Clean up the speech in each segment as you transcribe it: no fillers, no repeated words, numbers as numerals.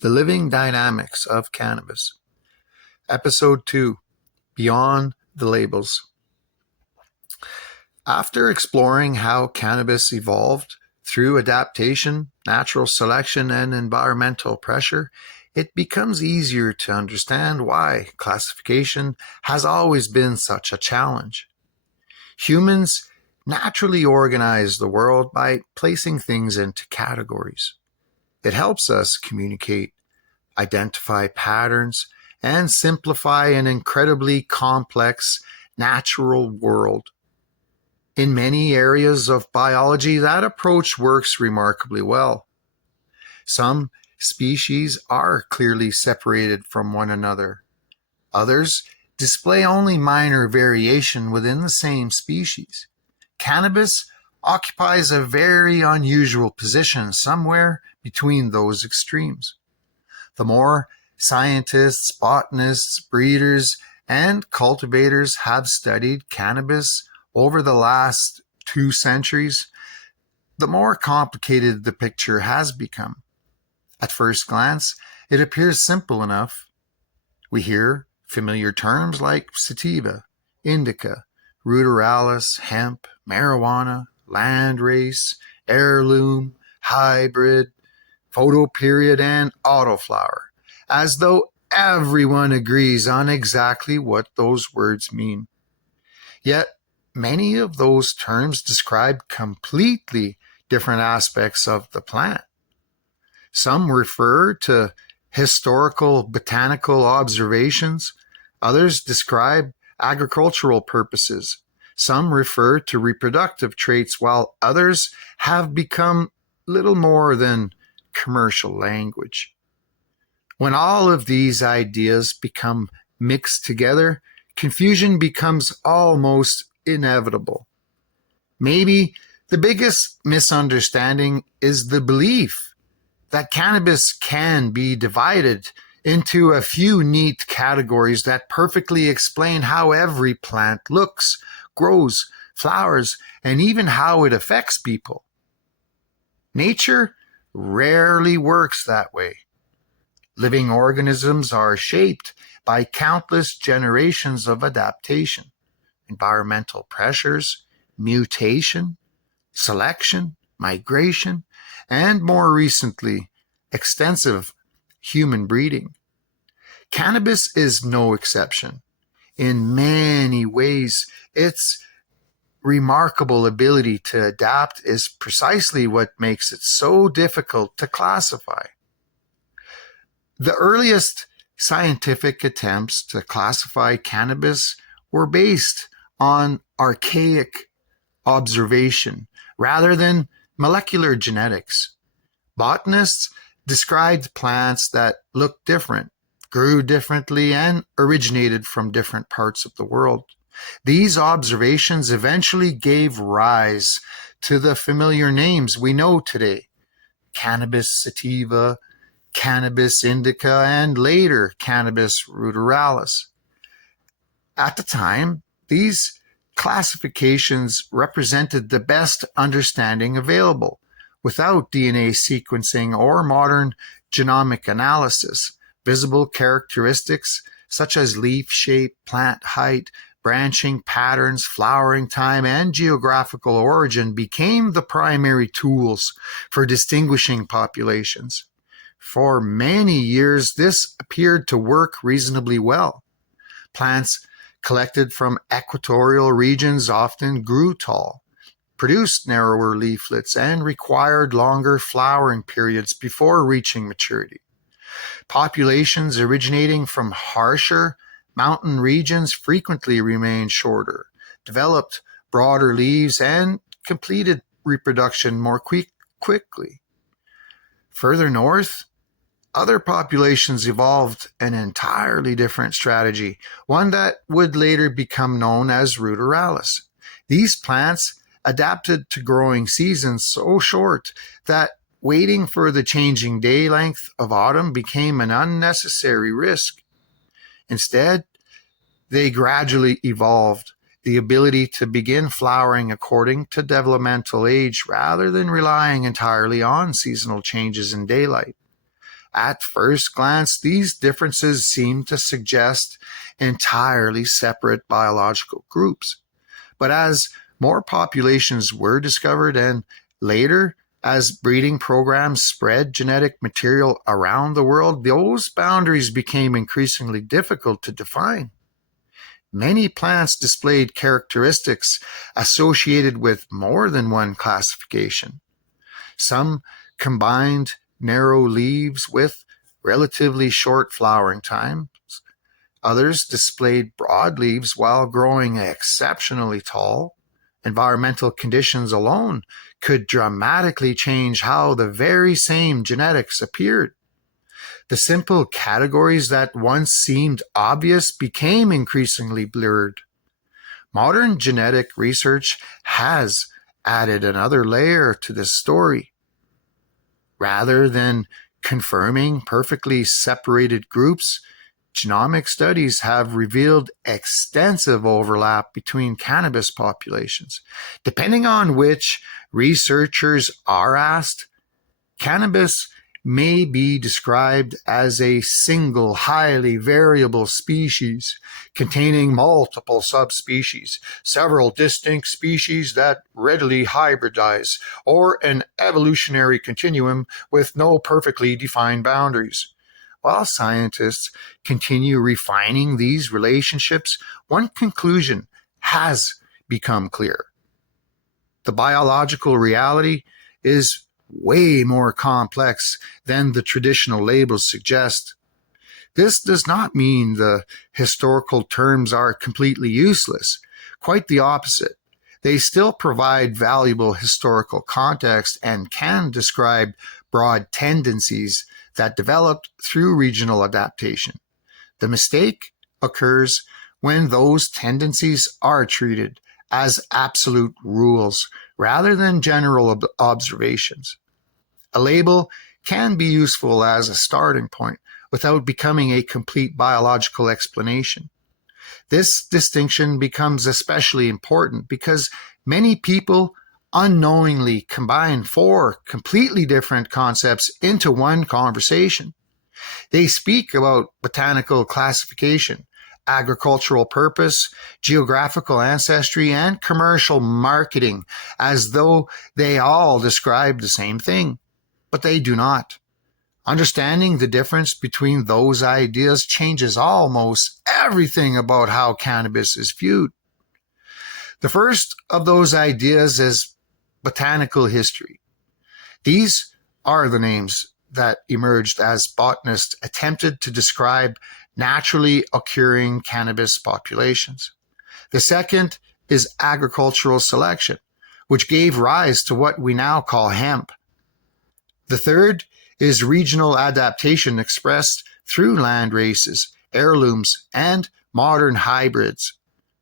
The Living Dynamics of Cannabis. Episode 2, Beyond the Labels. After exploring how cannabis evolved through adaptation, natural selection, and environmental pressure, it becomes easier to understand why classification has always been such a challenge. Humans naturally organize the world by placing things into categories. It helps us communicate, identify patterns, and simplify an incredibly complex natural world. In many areas of biology, that approach works remarkably well. Some species are clearly separated from one another. Others display only minor variation within the same species. Cannabis occupies a very unusual position somewhere between those extremes. The more scientists, botanists, breeders, and cultivators have studied cannabis over the last 2 centuries, the more complicated the picture has become. At first glance, it appears simple enough. We hear familiar terms like Sativa, Indica, Ruderalis, Hemp, marijuana, Landrace, Heirloom, hybrid, photoperiod, and autoflower, as though everyone agrees on exactly what those words mean. Yet, many of those terms describe completely different aspects of the plant. Some refer to historical botanical observations, others describe agricultural purposes, some refer to reproductive traits, while others have become little more than commercial language. When all of these ideas become mixed together, confusion becomes almost inevitable. Maybe the biggest misunderstanding is the belief that cannabis can be divided into a few neat categories that perfectly explain how every plant looks, grows, flowers, and even how it affects people. Nature rarely works that way. Living organisms are shaped by countless generations of adaptation, environmental pressures, mutation, selection, migration, and more recently, extensive human breeding. Cannabis is no exception. In many ways, its remarkable ability to adapt is precisely what makes it so difficult to classify. The earliest scientific attempts to classify cannabis were based on archaic observation rather than molecular genetics. Botanists described plants that looked different, grew differently, and originated from different parts of the world. These observations eventually gave rise to the familiar names we know today: Cannabis sativa, Cannabis indica, and later Cannabis ruderalis. At the time, these classifications represented the best understanding available, without DNA sequencing or modern genomic analysis. Visible characteristics such as leaf shape, plant height, branching patterns, flowering time, and geographical origin became the primary tools for distinguishing populations. For many years, this appeared to work reasonably well. Plants collected from equatorial regions often grew tall, produced narrower leaflets, and required longer flowering periods before reaching maturity. Populations originating from harsher mountain regions frequently remained shorter, developed broader leaves, and completed reproduction more quickly. Further north, other populations evolved an entirely different strategy, one that would later become known as Ruderalis. These plants adapted to growing seasons so short that waiting for the changing day length of autumn became an unnecessary risk. Instead, they gradually evolved the ability to begin flowering according to developmental age rather than relying entirely on seasonal changes in daylight. At first glance, these differences seem to suggest entirely separate biological groups. But as more populations were discovered and later, as breeding programs spread genetic material around the world, those boundaries became increasingly difficult to define. Many plants displayed characteristics associated with more than one classification. Some combined narrow leaves with relatively short flowering times. Others displayed broad leaves while growing exceptionally tall. Environmental conditions alone could dramatically change how the very same genetics appeared. The simple categories that once seemed obvious became increasingly blurred. Modern genetic research has added another layer to this story. Rather than confirming perfectly separated groups, genomic studies have revealed extensive overlap between cannabis populations. Depending on which researchers are asked, cannabis may be described as a single highly variable species containing multiple subspecies, several distinct species that readily hybridize, or an evolutionary continuum with no perfectly defined boundaries. While scientists continue refining these relationships, one conclusion has become clear. The biological reality is way more complex than the traditional labels suggest. This does not mean the historical terms are completely useless. Quite the opposite. They still provide valuable historical context and can describe broad tendencies that developed through regional adaptation. The mistake occurs when those tendencies are treated as absolute rules rather than general observations. A label can be useful as a starting point without becoming a complete biological explanation. This distinction becomes especially important because many people unknowingly combine four completely different concepts into one conversation. They speak about botanical classification, agricultural purpose, geographical ancestry, and commercial marketing as though they all describe the same thing, but they do not. Understanding the difference between those ideas changes almost everything about how cannabis is viewed. The first of those ideas is botanical history. These are the names that emerged as botanists attempted to describe naturally occurring cannabis populations. The second is agricultural selection, which gave rise to what we now call hemp. The third is regional adaptation expressed through landraces, heirlooms, and modern hybrids.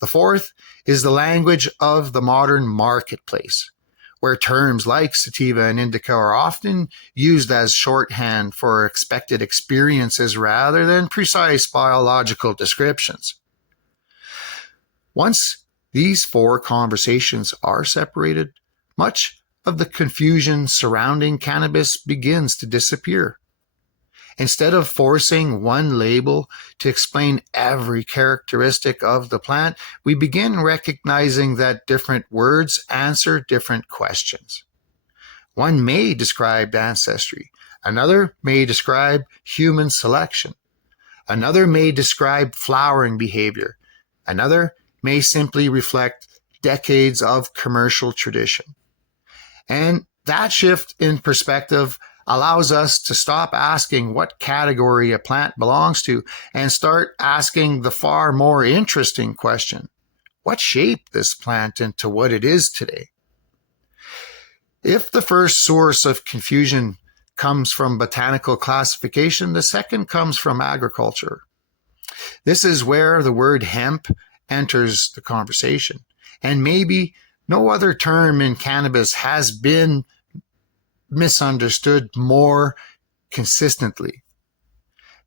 The fourth is the language of the modern marketplace, where terms like Sativa and Indica are often used as shorthand for expected experiences rather than precise biological descriptions. Once these four conversations are separated, much of the confusion surrounding cannabis begins to disappear. Instead of forcing one label to explain every characteristic of the plant, we begin recognizing that different words answer different questions. One may describe ancestry, another may describe human selection, another may describe flowering behavior, another may simply reflect decades of commercial tradition. And that shift in perspective allows us to stop asking what category a plant belongs to and start asking the far more interesting question: what shaped this plant into what it is today? If the first source of confusion comes from botanical classification, the second comes from agriculture. This is where the word hemp enters the conversation, and maybe no other term in cannabis has been misunderstood more consistently.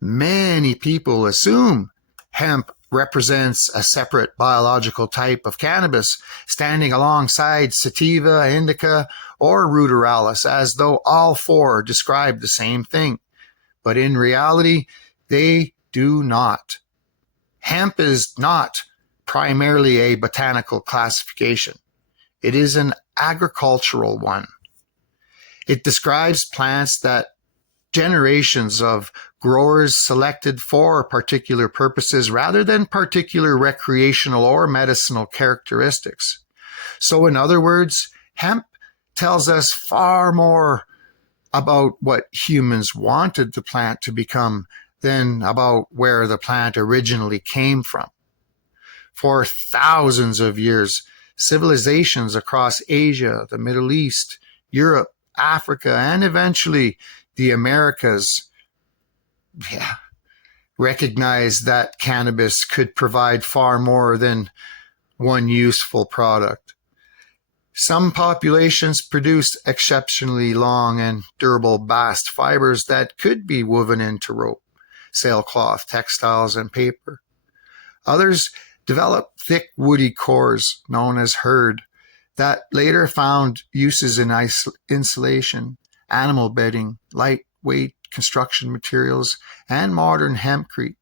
Many people assume hemp represents a separate biological type of cannabis, standing alongside Sativa, Indica, or Ruderalis, as though all four describe the same thing. but in reality, they do not. Hemp is not primarily a botanical classification. It is an agricultural one. It describes plants that generations of growers selected for particular purposes rather than particular recreational or medicinal characteristics. So in other words, hemp tells us far more about what humans wanted the plant to become than about where the plant originally came from. For thousands of years, civilizations across Asia, the Middle East, Europe, Africa, and eventually the Americas recognized that cannabis could provide far more than one useful product. Some populations produced exceptionally long and durable bast fibers that could be woven into rope, sailcloth, textiles, and paper. Others developed thick woody cores known as hurd that later found uses in insulation, animal bedding, lightweight construction materials, and modern hempcrete.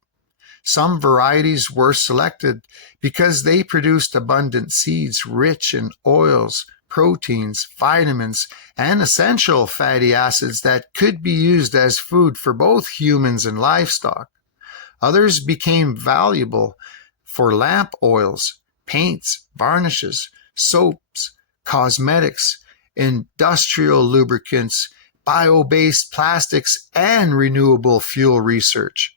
Some varieties were selected because they produced abundant seeds rich in oils, proteins, vitamins, and essential fatty acids that could be used as food for both humans and livestock. Others became valuable for lamp oils, paints, varnishes, soaps, cosmetics, industrial lubricants, bio-based plastics, and renewable fuel research.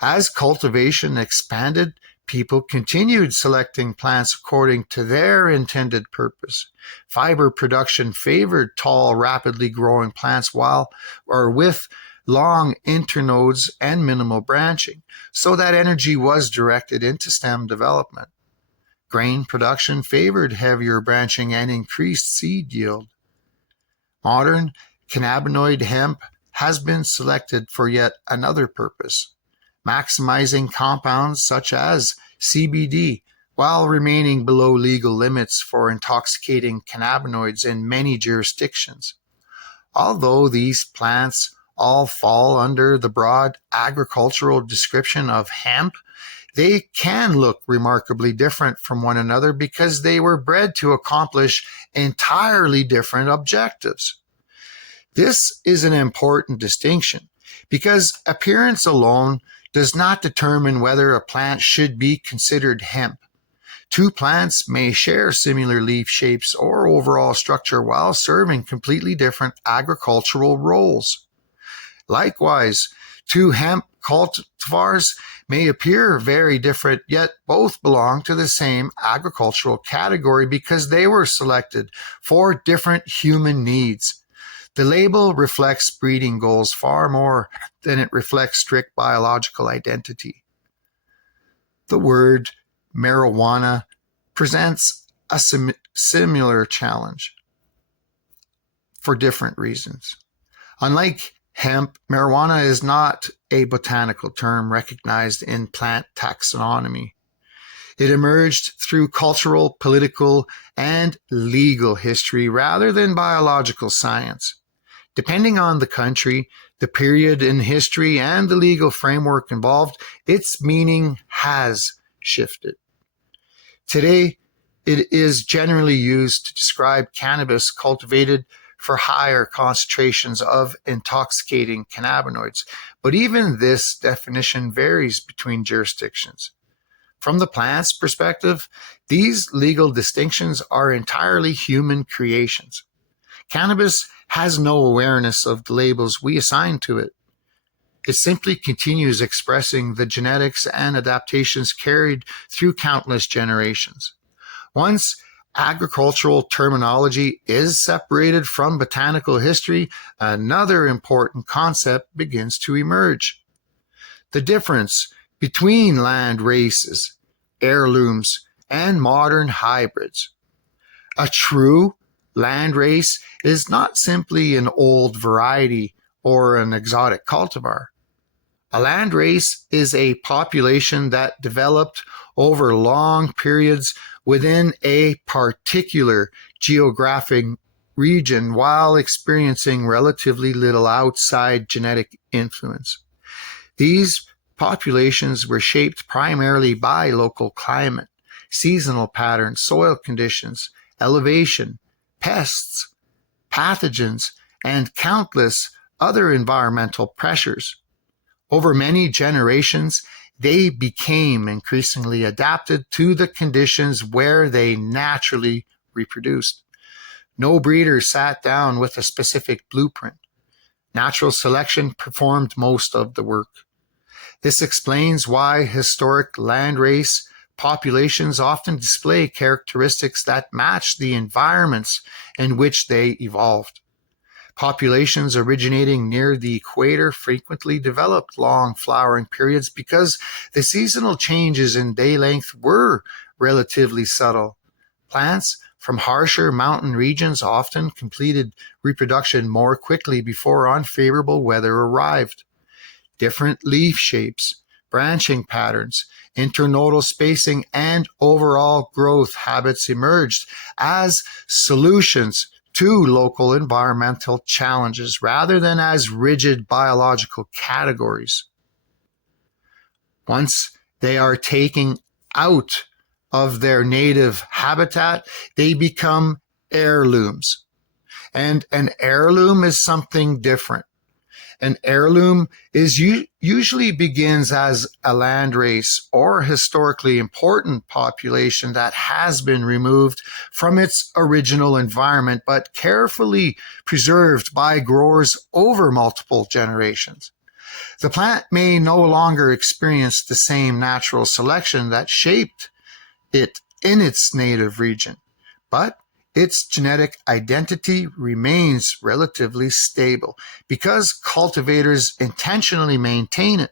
As cultivation expanded, people continued selecting plants according to their intended purpose. Fiber production favored tall, rapidly growing plants with long internodes and minimal branching, so that energy was directed into stem development. Grain production favored heavier branching and increased seed yield. Modern cannabinoid hemp has been selected for yet another purpose, maximizing compounds such as CBD while remaining below legal limits for intoxicating cannabinoids in many jurisdictions. Although these plants all fall under the broad agricultural description of hemp, they can look remarkably different from one another because they were bred to accomplish entirely different objectives. This is an important distinction because appearance alone does not determine whether a plant should be considered hemp. Two plants may share similar leaf shapes or overall structure while serving completely different agricultural roles. Likewise, two hemp cultivars may appear very different, yet both belong to the same agricultural category because they were selected for different human needs. The label reflects breeding goals far more than it reflects strict biological identity. The word marijuana presents a similar challenge for different reasons. Unlike hemp, marijuana is not a botanical term recognized in plant taxonomy. It emerged through cultural, political, and legal history rather than biological science. Depending on the country, the period in history, and the legal framework involved, its meaning has shifted. Today, it is generally used to describe cannabis cultivated for higher concentrations of intoxicating cannabinoids, but even this definition varies between jurisdictions. From the plant's perspective, these legal distinctions are entirely human creations. Cannabis has no awareness of the labels we assign to it. It simply continues expressing the genetics and adaptations carried through countless generations. Once agricultural terminology is separated from botanical history, another important concept begins to emerge. The difference between land races, heirlooms, and modern hybrids. A true land race is not simply an old variety or an exotic cultivar. A land race is a population that developed over long periods within a particular geographic region while experiencing relatively little outside genetic influence. These populations were shaped primarily by local climate, seasonal patterns, soil conditions, elevation, pests, pathogens, and countless other environmental pressures. Over many generations, they became increasingly adapted to the conditions where they naturally reproduced. No breeder sat down with a specific blueprint. Natural selection performed most of the work. This explains why historic landrace populations often display characteristics that match the environments in which they evolved. Populations originating near the equator frequently developed long flowering periods because the seasonal changes in day length were relatively subtle. Plants from harsher mountain regions often completed reproduction more quickly before unfavorable weather arrived. Different leaf shapes, branching patterns, internodal spacing, and overall growth habits emerged as solutions to local environmental challenges rather than as rigid biological categories. Once they are taken out of their native habitat, they become heirlooms. And an heirloom is something different. An heirloom usually begins as a landrace or historically important population that has been removed from its original environment but carefully preserved by growers over multiple generations. The plant may no longer experience the same natural selection that shaped it in its native region, but its genetic identity remains relatively stable because cultivators intentionally maintain it.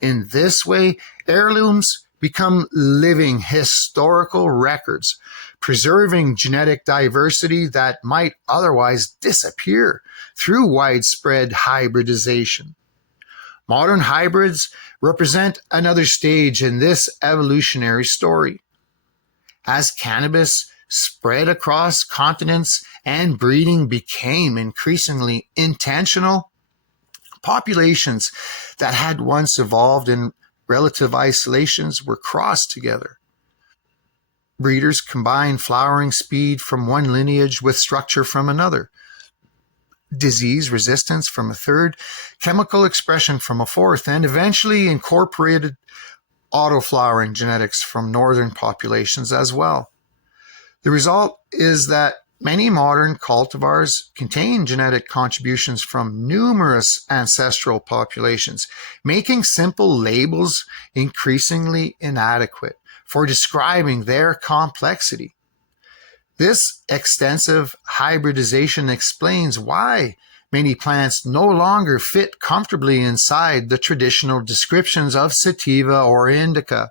In this way, heirlooms become living historical records, preserving genetic diversity that might otherwise disappear through widespread hybridization. Modern hybrids represent another stage in this evolutionary story. As cannabis spread across continents and breeding became increasingly intentional, populations that had once evolved in relative isolations were crossed together. Breeders combined flowering speed from one lineage with structure from another, disease resistance from a third, chemical expression from a fourth, and eventually incorporated autoflowering genetics from northern populations as well. The result is that many modern cultivars contain genetic contributions from numerous ancestral populations, making simple labels increasingly inadequate for describing their complexity. This extensive hybridization explains why many plants no longer fit comfortably inside the traditional descriptions of Sativa or Indica.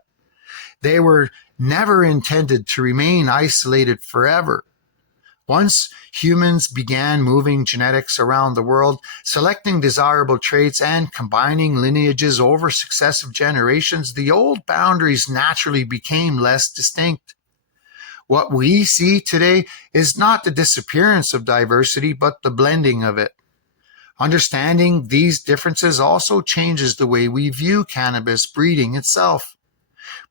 They were never intended to remain isolated forever. Once humans began moving genetics around the world, selecting desirable traits and combining lineages over successive generations, the old boundaries naturally became less distinct. What we see today is not the disappearance of diversity, but the blending of it. Understanding these differences also changes the way we view cannabis breeding itself.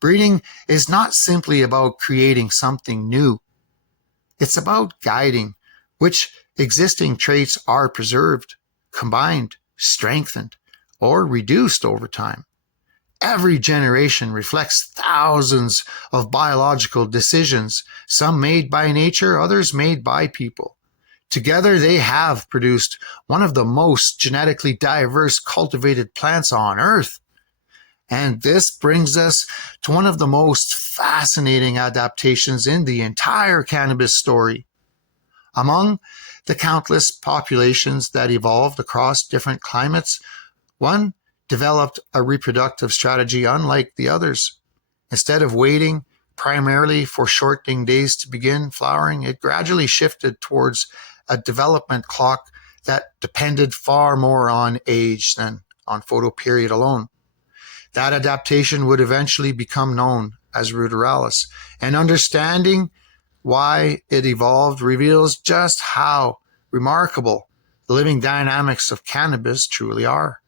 Breeding is not simply about creating something new. It's about guiding which existing traits are preserved, combined, strengthened, or reduced over time. Every generation reflects thousands of biological decisions, some made by nature, others made by people. Together, they have produced one of the most genetically diverse cultivated plants on Earth. And this brings us to one of the most fascinating adaptations in the entire cannabis story. Among the countless populations that evolved across different climates, one developed a reproductive strategy unlike the others. Instead of waiting primarily for shortening days to begin flowering, it gradually shifted towards a development clock that depended far more on age than on photoperiod alone. That adaptation would eventually become known as Ruderalis, and understanding why it evolved reveals just how remarkable the living dynamics of cannabis truly are.